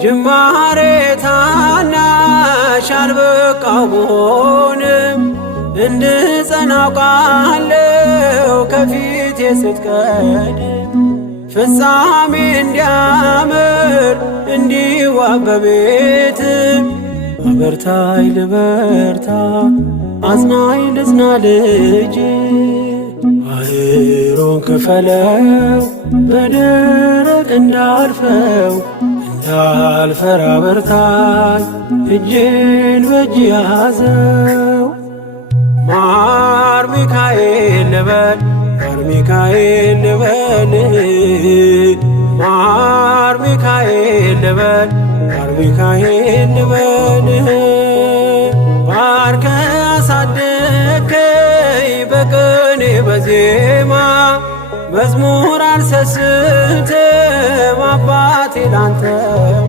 ጅማሬ ታናሽ አልበቃው ብሆንም እንድጸና አውቃለሁ ከፊቴ ስትቀድም ፍጻሜ እንዲያምር እንዲዋብ በቤት አበርታይ ልበርታ አጽናኝ ልጽና ልጅ ባህሩን ክፈለው በደረቅ እንዳልፈው እንዳልፈራ በርታኝ እጄን በእጅ ያዘው። ማር ሚካኤል ልበል ማር ሚካኤል ልበል ማር ሚካኤል ልበል ማር ሚካኤል ልበል ባርከ አሳደከኝ በቅኔ በዜማ መዝሙር አልሰስትም አባቴ ላንተ